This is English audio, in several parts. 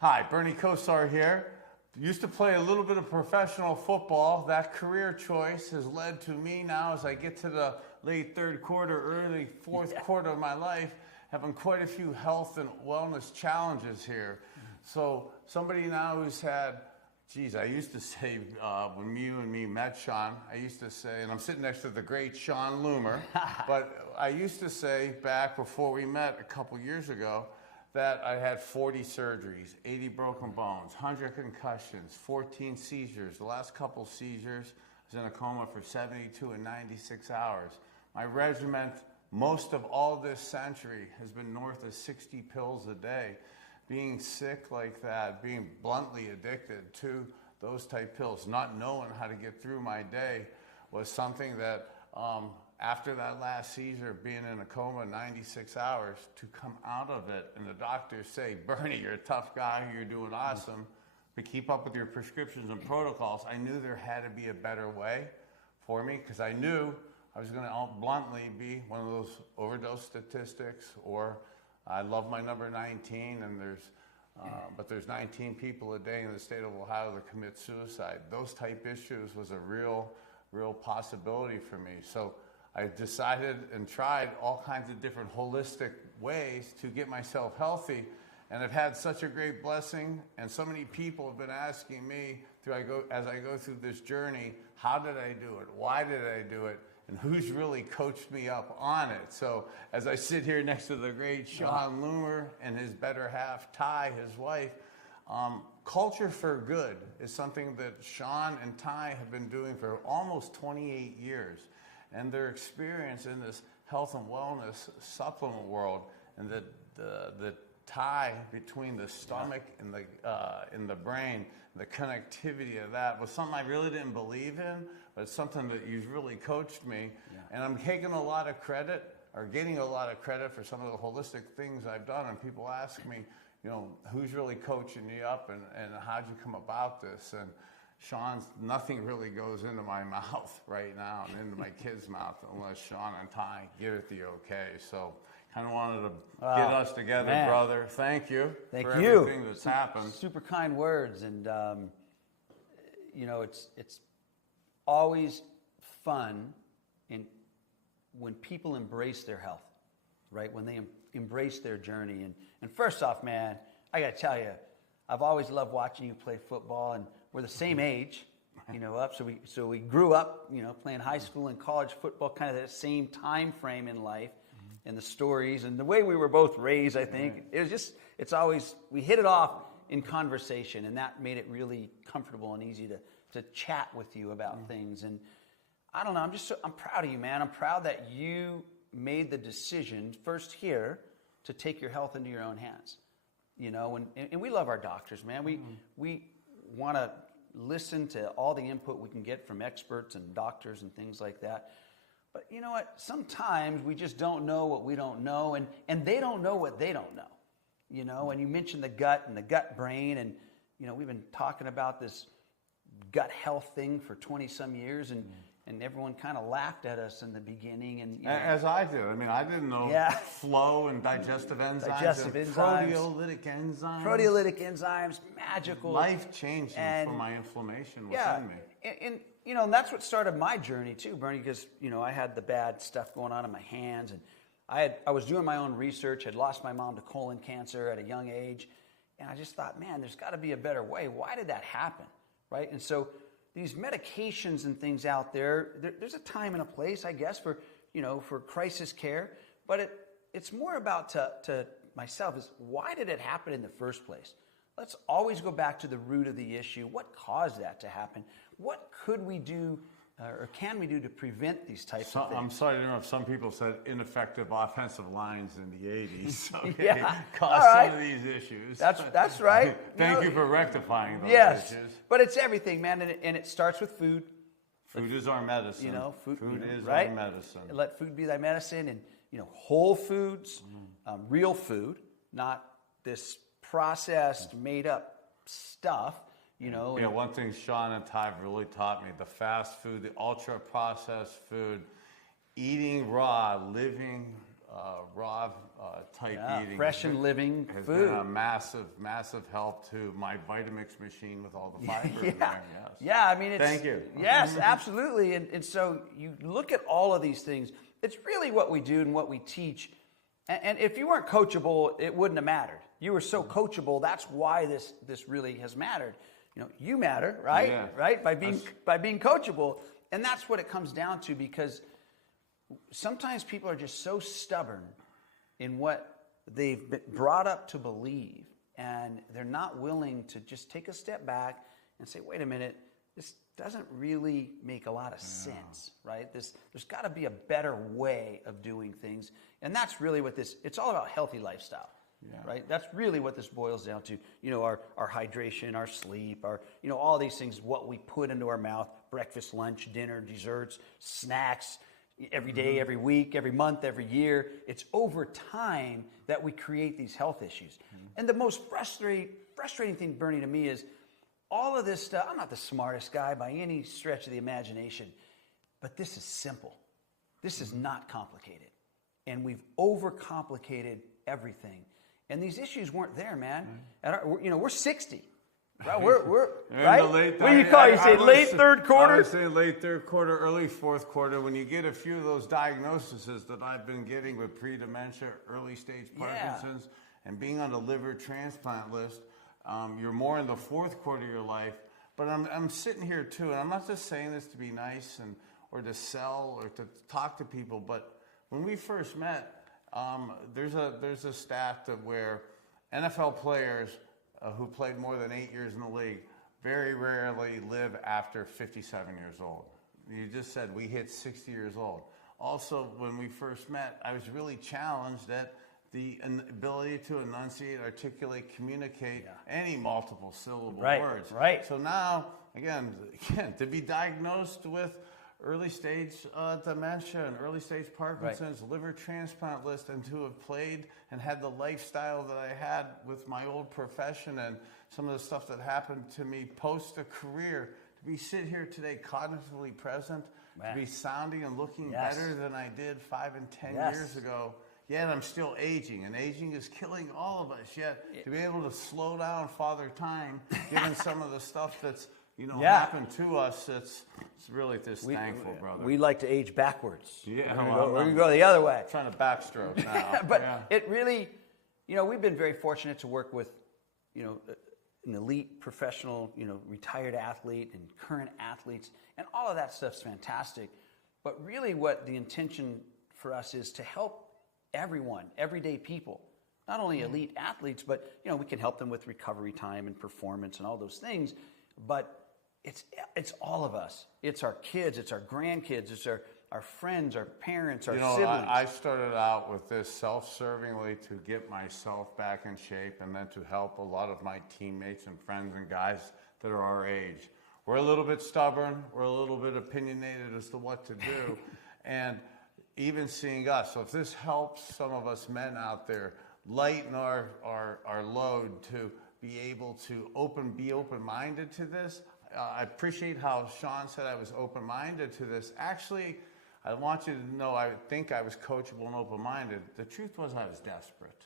Hi, Bernie Kosar here. Used to play a little bit of professional football. That career choice has led to me now, as I get to the late third quarter, early fourth quarter of my life, having quite a few health and wellness challenges here. So somebody now who's had, I used to say, when you and me met, Sean, I used to say, and I'm sitting next to the great Sean Loomer, but I used to say back before we met a couple years ago, that I had 40 surgeries, 80 broken bones, 100 concussions, 14 seizures. The last couple seizures, I was in a coma for 72 and 96 hours. My regimen, most of all this century, has been north of 60 pills a day. Being sick like that, being bluntly addicted to those type pills, not knowing how to get through my day, was something that after that last seizure, being in a coma 96 hours, to come out of it and the doctors say, Bernie, you're a tough guy, you're doing awesome, but keep up with your prescriptions and protocols. I knew there had to be a better way for me, because I knew I was going to bluntly be one of those overdose statistics, or I love my number 19, and but there's 19 people a day in the state of Ohio that commit suicide. Those type issues was a real possibility for me. So I decided and tried all kinds of different holistic ways to get myself healthy, and I've had such a great blessing, and so many people have been asking me as I go through this journey, how did I do it? Why did I do it? And who's really coached me up on it? So as I sit here next to the great Sean Loomer and his better half, Ty, his wife, Culture for Good is something that Sean and Ty have been doing for almost 28 years. And their experience in this health and wellness supplement world, and the tie between the stomach and the brain, the connectivity of that was something I really didn't believe in, but it's something that you've really coached me. Yeah. And I'm taking a lot of credit, or getting a lot of credit, for some of the holistic things I've done. And people ask me, who's really coaching you up, and how'd you come about this? And Sean's, nothing really goes into my mouth right now and into my kids' mouth unless Sean and Ty give it the okay. So kind of wanted to get us together, man. Brother. Thank you for everything that's happened. Super kind words. And, it's always fun when people embrace their health, right? When they embrace their journey. And first off, man, I got to tell you, I've always loved watching you play football, and we're the same age, so we grew up, playing high school and college football, kind of that same time frame in life, and the stories and the way we were both raised. I think it's always, we hit it off in conversation, and that made it really comfortable and easy to chat with you about things. And I don't know, I'm proud of you, man. I'm proud that you made the decision first here to take your health into your own hands. And we love our doctors, man. We want to listen to all the input we can get from experts and doctors and things like that. But you know what? Sometimes we just don't know what we don't know, and they don't know what they don't know. And you mentioned the gut and the gut brain, and we've been talking about this gut health thing for 20-some years, and everyone kind of laughed at us in the beginning. And as I did. I mean, I didn't know flow and digestive enzymes, proteolytic enzymes, magical, life-changing for my inflammation within me. And that's what started my journey too, Bernie, because I had the bad stuff going on in my hands, and I was doing my own research. I'd lost my mom to colon cancer at a young age, and I just thought, man, there's got to be a better way. Why did that happen, right? And so these medications and things out there's a time and a place, I guess, for crisis care. But it's more about to myself is, why did it happen in the first place? Let's always go back to the root of the issue. What caused that to happen? What could we do or can we do to prevent these types of things? I'm sorry to interrupt. Some people said ineffective offensive lines in the 80s. Caused some of these issues. That's right. Thank you for rectifying those issues. But it's everything, man, and it starts with food. Food is our medicine. Food is right? our medicine. Let food be thy medicine, and whole foods, real food, not this processed, made up stuff. One thing Sean and Ty really taught me: the fast food, the ultra processed food, eating raw, living raw type eating. Fresh and living has food. been a massive help to my Vitamix machine with all the fiber in there. Yes. Yeah, I mean, Thank you. Yes, absolutely. And so you look at all of these things. It's really what we do and what we teach. And if you weren't coachable, it wouldn't have mattered. You were so coachable. That's why this really has mattered. You know, you matter, right? Yeah. Right? By being coachable. And that's what it comes down to, because sometimes people are just so stubborn in what they've been brought up to believe, and they're not willing to just take a step back and say, wait a minute, this doesn't really make a lot of sense, right? There's got to be a better way of doing things. And that's really what it's all about, healthy lifestyle, right? That's really what this boils down to. You know, our hydration, our sleep, all these things, what we put into our mouth, breakfast, lunch, dinner, desserts, snacks, every day, every week, every month, every year. It's over time that we create these health issues. And the most frustrating thing, Bernie, to me is all of this stuff. I'm not the smartest guy by any stretch of the imagination, but this is simple. This is not complicated. And we've overcomplicated everything. And these issues weren't there, man. We're 60. Right? We're right. What do you call it? You say late third quarter? I would say late third quarter, early fourth quarter. When you get a few of those diagnoses that I've been getting with pre-dementia, early stage Parkinson's, and being on the liver transplant list, you're more in the fourth quarter of your life. But I'm sitting here too, and I'm not just saying this to be nice or to sell or to talk to people. But when we first met, there's a stat that where NFL players who played more than 8 years in the league very rarely live after 57 years old. You just said we hit 60 years old. Also, when we first met, I was really challenged at the ability to enunciate, articulate, communicate any multiple syllable words. Right. So now, again, to be diagnosed with early stage dementia and early stage Parkinson's, liver transplant list, and to have played and had the lifestyle that I had with my old profession and some of the stuff that happened to me post a career, to be sit here today cognitively present, to be sounding and looking better than I did 5 and 10 years ago. Yet I'm still aging, and aging is killing all of us. Yet to be able to slow down Father Time, given some of the stuff that's happened to us, it's really thankful, brother. We like to age backwards. Yeah, we're going to go the other way. I'm trying to backstroke now. But it really, we've been very fortunate to work with, an elite professional, retired athlete and current athletes, and all of that stuff's fantastic. But really what the intention for us is to help everyone, everyday people, not only elite athletes, but, we can help them with recovery time and performance and all those things. But it's all of us. It's our kids, it's our grandkids, it's our friends, our parents, our siblings. I started out with this self-servingly to get myself back in shape, and then to help a lot of my teammates and friends and guys that are our age. We're a little bit stubborn, we're a little bit opinionated as to what to do, and even seeing us. So if this helps some of us men out there lighten our load to be able to be open-minded to this. I appreciate how Sean said I was open-minded to this. Actually, I want you to know I think I was coachable and open-minded. The truth was I was desperate.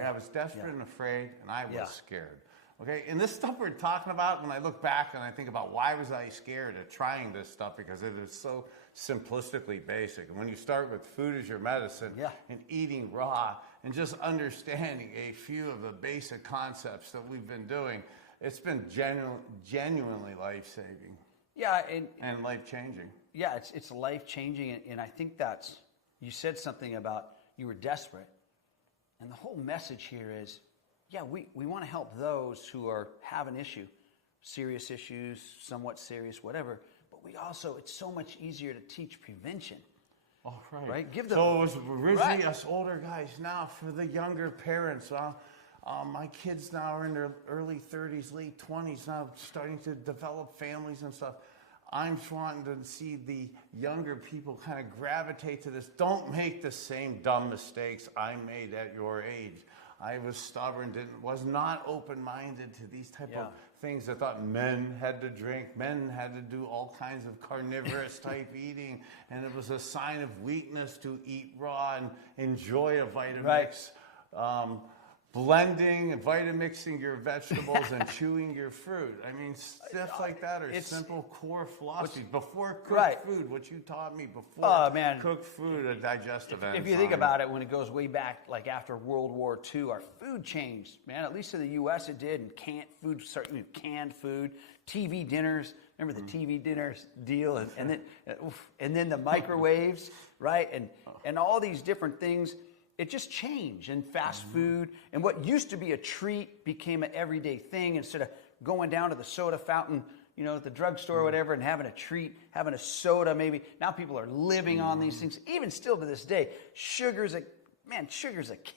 I was desperate and afraid, and I was scared. Okay, and this stuff we're talking about, when I look back and I think about why was I scared at trying this stuff, because it is so simplistically basic. And when you start with food as your medicine and eating raw and just understanding a few of the basic concepts that we've been doing, it's been genuinely life-saving. Yeah, and life-changing. Yeah, it's life-changing, and I think you said something about you were desperate. And the whole message here is, we want to help those who have an issue, serious issues, somewhat serious, whatever. But we also, it's so much easier to teach prevention. Oh, right. Right? So it was originally us older guys. Now for the younger parents, my kids now are in their early 30s, late 20s now, starting to develop families and stuff. I'm wanting to see the younger people kind of gravitate to this. Don't make the same dumb mistakes I made at your age. I was stubborn, was not open-minded to these type Yeah. of things. I thought men had to drink, men had to do all kinds of carnivorous type eating, and it was a sign of weakness to eat raw and enjoy a Vitamix. Blending and Vitamixing your vegetables and chewing your fruit. I mean, stuff like that are simple core philosophies. Before cooked food, what you taught me before cooked food, a digestive enzyme. If you think about it, when it goes way back, like after World War II, our food changed, man. At least in the U.S. it did. And canned food, TV dinners. Remember the TV dinners deal, and then the microwaves, right? And all these different things. It just changed, and fast food, and what used to be a treat became an everyday thing. Instead of going down to the soda fountain, at the drugstore or whatever, and having a treat, having a soda maybe. Now people are living on these things, even still to this day. Sugar's a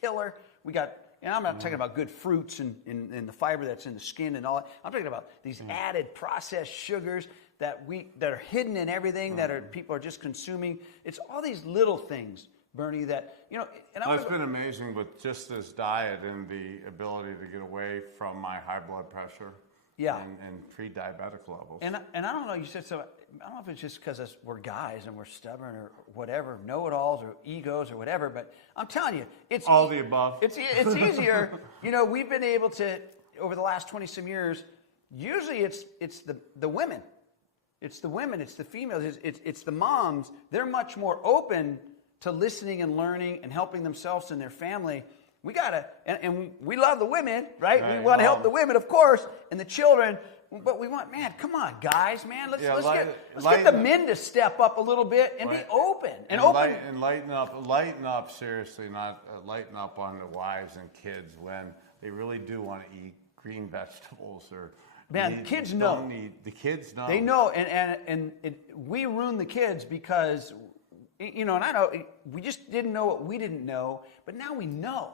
killer. We got, and I'm not talking about good fruits and the fiber that's in the skin and all that. I'm talking about these added processed sugars that are hidden in everything people are just consuming. It's all these little things, Bernie, that, it's been amazing with just this diet and the ability to get away from my high blood pressure and pre-diabetic levels. And I don't know, you said so, I don't know if it's just because we're guys and we're stubborn or whatever, know-it-alls or egos or whatever, but I'm telling you, it's... all the above. It's easier. We've been able to, over the last 20-some years, usually it's the women. It's the women, it's the females, it's the moms. They're much more open to listening and learning and helping themselves and their family. We gotta, and we love the women, right? We want to help the women, of course, and the children. But we want, man, come on, guys, man, let's get the men to step up a little bit and be open and lighten up. Seriously, not lighten up on the wives and kids when they really do want to eat green vegetables or. Man, kids know. The kids know. They know, and we ruin the kids because. And I know we just didn't know what we didn't know, but now we know.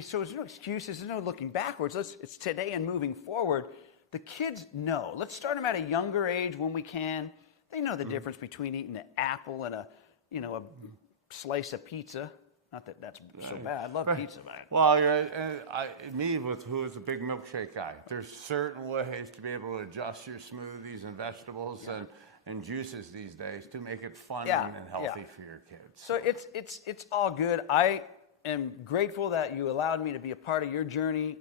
So there's no excuses, there's no looking backwards. It's today and moving forward. The kids know. Let's start them at a younger age when we can. They know the difference between eating an apple and a slice of pizza. Not that that's so bad. I love pizza, man. Well, who's a big milkshake guy. There's certain ways to be able to adjust your smoothies and vegetables and juices these days to make it fun and healthy for your kids. So it's all good. I am grateful that you allowed me to be a part of your journey.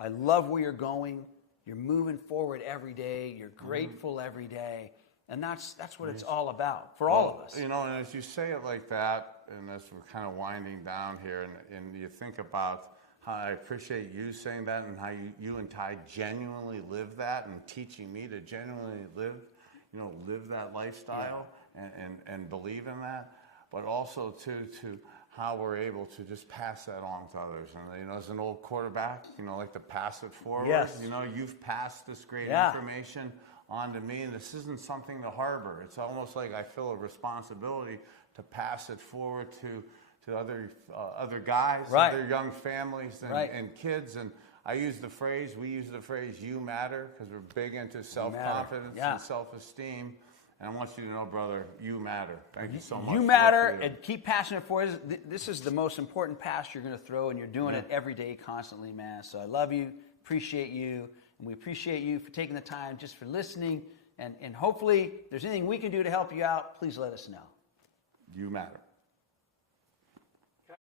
I love where you're going. You're moving forward every day. You're grateful every day. And that's what it's all about for all of us. And as you say it like that, and as we're kind of winding down here, and you think about how I appreciate you saying that and how you and Ty genuinely live that and teaching me to genuinely live that lifestyle and believe in that, but also to how we're able to just pass that on to others. And as an old quarterback, like to pass it forward. Yes. You've passed this great information on to me, and this isn't something to harbor. It's almost like I feel a responsibility to pass it forward to other guys, other young families and kids. And we use the phrase, you matter, because we're big into self-confidence and self-esteem. And I want you to know, brother, you matter. Thank you so much. You matter, and keep passing it forward. This is the most important pass you're going to throw, and you're doing it every day, constantly, man. So I love you, appreciate you, and we appreciate you for taking the time, just for listening. And hopefully, if there's anything we can do to help you out, please let us know. You matter.